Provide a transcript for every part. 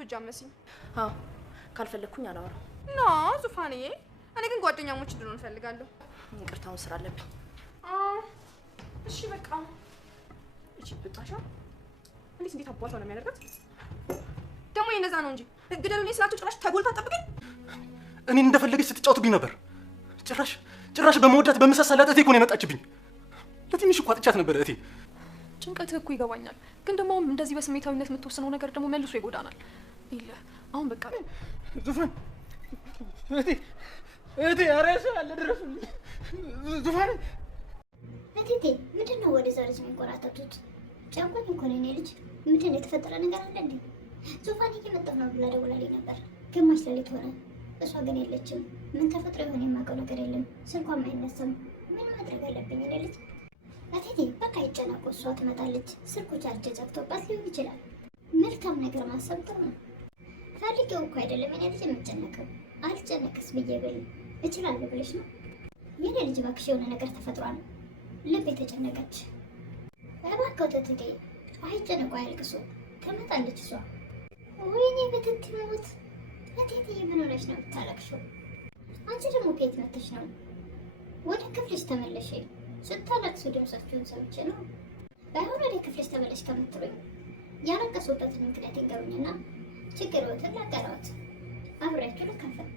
የምትወጃ መስኝ? አዎ ካልፈለኩኝ አላወራም። ኖ ዙፋንዬ፣ እኔ ግን ጓደኛሞች እንድንሆን እፈልጋለሁ። ይቅርታውን ስራ አለብኝ። እሺ በቃ እቺ ብጣሻ እንዴት አባቷ ነው የሚያደርጋት? ደግሞ የነዛ ነው እንጂ ግደሉኝ ስላችሁ ጭራሽ ተጎልታ ጠብቀኝ። እኔን እንደፈለገች ስትጫወቱብኝ ነበር። ጭራሽ በመወዳት በመሳሳላት እቴ እኮ ነው የመጣችብኝ። ለትንሽ እኮ አጥቻት ነበር እቴ። ጭንቀትህ እኮ ይገባኛል፣ ግን ደግሞ እንደዚህ በስሜታዊነት የምትወስነው ነገር ደግሞ መልሶ ይጎዳናል። ይለ አሁን በቃ ዙፋን እቴ አራሽ አለ ድረሱልኝ። ዙፋን እቴ ምንድነው ወደ ዛሬ የሚቆራጠጡት? ጫንቆኝ እኮ ነው የኔ ልጅ። ምንድነው የተፈጠረ ነገር አለ እንዴ? ዙፋን እየመጣሁ ነው ብላ ደውላልኝ ነበር። ግማሽ ሌሊት ሆነ። እሷ ግን የለችም። ምን ተፈጥሮ የሆነ የማውቀው ነገር የለም። ስልኳም አይነሳም። ምን ማድረግ አለብኝ እኔ ልጅ? እቴ በቃ ይጨናቁ፣ እሷ ትመጣለች። ስልኩ ቻርጅ ዘግቶባት ሊሆን ይችላል። መልካም ነገር ማሰብ ጥሩ ነው። ፈልጌው እኮ አይደለም የኔ ልጅ የምጨነቀው። አልጨነቅስ ብዬ ብል እችላለሁ ብለሽ ነው? የኔ ልጅ እባክሽ የሆነ ነገር ተፈጥሯል። ልብ የተጨነቀች እባክህ እቴ አይጨነቁ፣ አያልቅሱ። ትመጣለች እሷ። ወይኔ በትት ሞት እቴቴ ምን ሆነሽ ነው የምታለቅሽው? አንቺ ደግሞ ከየት መጥተሽ ነው? ወደ ክፍልሽ ተመለሽ። ስታለቅሱ ድምጻችሁን ሰምቼ ነው። ባይሆን ወደ ክፍልሽ ተመለሽ ከምትሉኝ ያለቀሱበትን ምክንያት ይንገሩኝና ችግሮትን ላጋራዎት፣ አብሬያችሁ ልካፈል።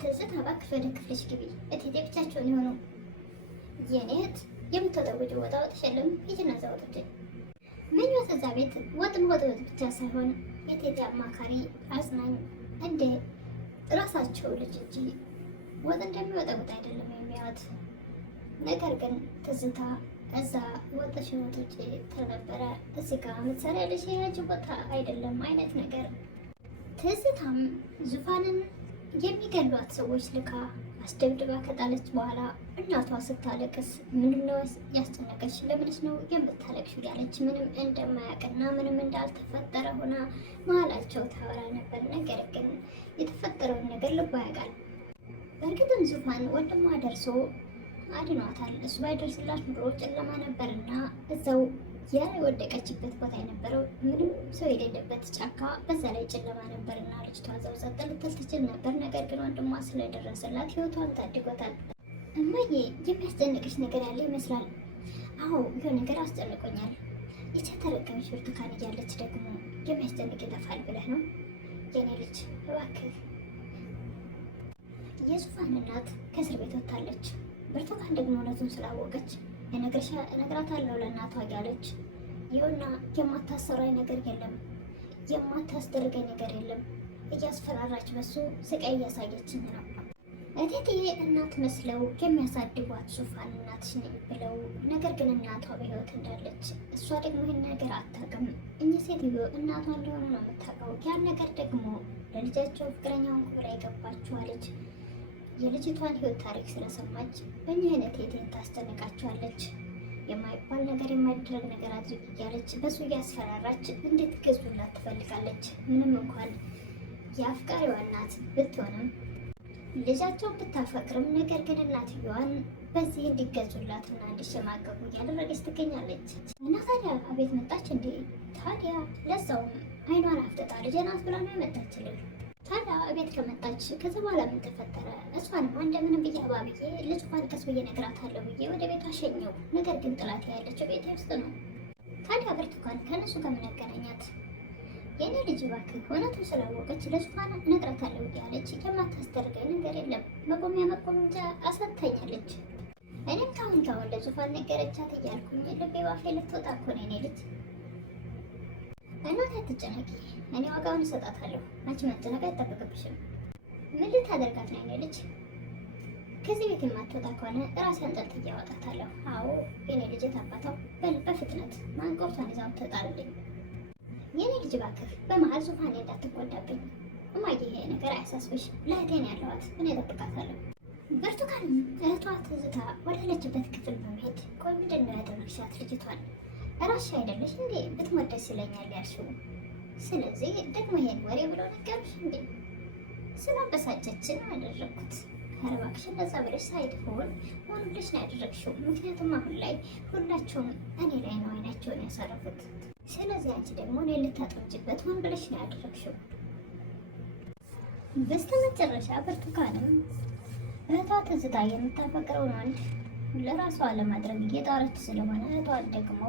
ትዝታ እባክሽ ወደ ክፍልሽ ግቢ። እቴቴ ብቻቸውን የሆኑ የኔ እህት የምትወጣው ወጣ ወጥሸለም ሂጂና እዛ ወጥቼ ምኞት እዛ ቤት ወጥ መወጥወጥ ብቻ ሳይሆን የቴቴ አማካሪ አጽናኝ እንደ ራሳቸው ልጅ እንጂ ወጥ እንደሚወጣውጥ አይደለም የሚያዩት። ነገር ግን ትዝታ እዛ ወጥሽን ወጥቼ ተነበረ እዚህ ጋር ምትሰሪያለሽ የያጅ ቦታ አይደለም አይነት ነገር። ትዝታም ዙፋንን የሚገሏት ሰዎች ልካ አስደብድባ ከጣለች በኋላ እናቷ ስታለቅስ ምንድነው ያስጨነቀች? ለምንስ ነው የምታለቅሽው? ያለች ምንም እንደማያውቅና ምንም እንዳልተፈጠረ ሆና መሀላቸው ታወራ ነበር። ነገር ግን የተፈጠረውን ነገር ልቧ ያውቃል። በእርግጥም ዙፋን ወንድሟ ደርሶ አድኗታል። እሱ ባይደርስላት ኑሮ ጨለማ ነበርና እዛው የወደቀችበት ቦታ የነበረው ምንም ሰው የሌለበት ጫካ፣ በዛ ላይ ጨለማ ነበርና ልጅቷ እዛው ጸጥ ልትል ትችል ነበር። ነገር ግን ወንድሟ ስለደረሰላት ህይወቷን ታድጎታል። እማዬ የሚያስጨንቅሽ ነገር ያለ ይመስላል። አዎ ይሄ ነገር አስጨንቆኛል። የተረገመች ብርቱካን እያለች ደግሞ የሚያስጨንቅ ይጠፋል ብለህ ነው? የኔ ልጅ እባክህ። የዙፋን እናት ከእስር ቤት ወጥታለች። ብርቱካን ደግሞ እውነቱን ስላወቀች እነግራታለሁ ለእናቷ እያለች ይኸውና የማታሰራኝ ነገር የለም፣ የማታስደርገኝ ነገር የለም እያስፈራራች በሱ ስቃይ እያሳየችኝ ነው። እቴቴ እናት መስለው የሚያሳድጓት ዙፋን እናትሽ ነኝ ብለው፣ ነገር ግን እናቷ በህይወት እንዳለች እሷ ደግሞ ይህን ነገር አታውቅም። እኚህ ሴትዮ እናቷ እንደሆነ ነው የምታውቀው። ያን ነገር ደግሞ ለልጃቸው ፍቅረኛውን ክብራ የገባችኋለች የልጅቷን ህይወት ታሪክ ስለሰማች በእኛ አይነት ቴቴን ታስጨንቃቸዋለች። የማይባል ነገር የማይደረግ ነገር አድርግ እያለች በሱ እያስፈራራች እንድትገዙላት ትፈልጋለች። ምንም እንኳን የአፍቃሪዋ እናት ብትሆንም ልጃቸውን ብታፈቅርም፣ ነገር ግን እናትየዋን በዚህ እንዲገዙላትና እንዲሸማቀቁ እያደረገች ትገኛለች። እና ታዲያ አቤት መጣች እንዴ? ታዲያ ለዛውም አይኗን አፍጥጣ ልጄ ናት ብላ ነው የመጣችልን። ታዲያ ቤት ከመጣች ከዛ በኋላ ምን ተፈጠረ? እሷንም እንደምንም ብዬ አባብዬ ልጅቷን ቀስ ብዬ እነግራታለሁ ብዬ ወደ ቤቷ ሸኘው። ነገር ግን ጥላት ያለችው ቤቴ ውስጥ ነው። ታዲያ ብርቱካን ከነሱ ጋር ምን ያገናኛት? የኔ ልጅ እባክህ እውነቱን ስላወቀች ለዙፋን እነግራታለሁ እያለች የማታስደርገኝ ነገር የለም። መቆሚያ መቆምጃ አሳታኛለች። እኔም ካሁን ካሁን ለዙፋን ነገረቻት እያልኩኝ ልቤ ባፌ ልትወጣ እኮ ነው። የኔ ልጅ እናት አትጨነቂ፣ እኔ ዋጋውን እሰጣታለሁ። አንቺ መጨነቅ አይጠበቅብሽም። ምን ልታደርጋት ነው የኔ ልጅ? ከዚህ ቤት የማትወጣ ከሆነ ራሴን አንጠልጥዬ አወጣታለሁ። አዎ የኔ ልጅ ታባታው በፍጥነት ማንቆርቷን ይዛው ትጣልልኝ። የኔ ልጅ እባክህ በመሀል ዙፋኔ እንዳትጎዳብኝ። እማዬ ይሄ ነገር አያሳስብሽ፣ ለእህቴን ያለዋት እኔ እጠብቃታለሁ። ብርቱካንም እህቷ ትዝታ ወዳለችበት ክፍል በመሄድ ቆይ ምንድን ነው ያደረግሻት ልጅቷን? እራስሽ አይደለሽ እንዴ ብትሞት ደስ ይለኛል ያልሽው? ስለዚህ ደግሞ ይሄን ወሬ ብሎ ነገርሽ እንዴ? ስላበሳጨችን አደረግኩት። ኧረ እባክሽ እንደዛ ብለሽ ሳይሆን ሆኖልሽ ነው ያደረግሽው። ምክንያቱም አሁን ላይ ሁላችሁም እኔ ላይ ነው አይናቸውን ያሳረፉት። ስለዚህ አንቺ ደግሞ እኔ ልታጠምጭበት ሆን ብለሽ ነው ያደረግሽው። በስተመጨረሻ ብርቱካንም እህቷ ትዝታ የምታፈቅረውን ወንድ ለራሷ ለማድረግ እየጣረች ስለሆነ እህቷን ደግሞ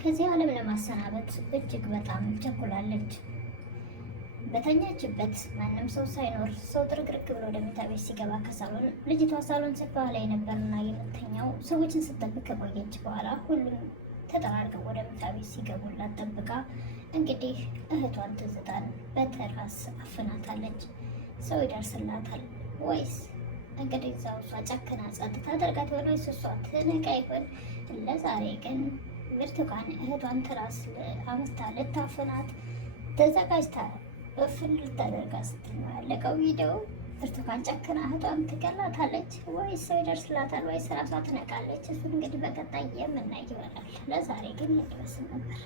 ከዚህ ዓለም ለማሰናበት እጅግ በጣም ቸኩላለች። በተኛችበት ማንም ሰው ሳይኖር ሰው ጥርግርግ ብሎ ወደ መኝታ ቤት ሲገባ ከሳሎን ልጅቷ ሳሎን ሶፋ ላይ ነበርና የምተኛው። ሰዎችን ስትጠብቅ ከቆየች በኋላ ሁሉም ተጠራርገው ወደ መኝታ ቤት ሲገቡላት ጠብቃ እንግዲህ እህቷን ትዝታን በትራስ አፍናታለች። ሰው ይደርስላታል ወይስ እንግዲህ እዛው እሷ ጨክና ጸጥታ አደርጋት ይሆን ወይስ እሷ ትነቃ ይሆን? ለዛሬ ግን ብርቱካን እህቷን ትራስ አምስታ ልታፍናት ተዘጋጅታ በፍል ልታደርጋ ስትል ነው ያለቀው ቪዲዮ። ብርቱካን ጨክና እህቷን ትገላታለች ወይስ ሰው ይደርስላታል ወይስ ራሷ ትነቃለች? እሱን እንግዲህ በቀጣይ የምናይ ይሆናል። ለዛሬ ግን ይመስል ነበር።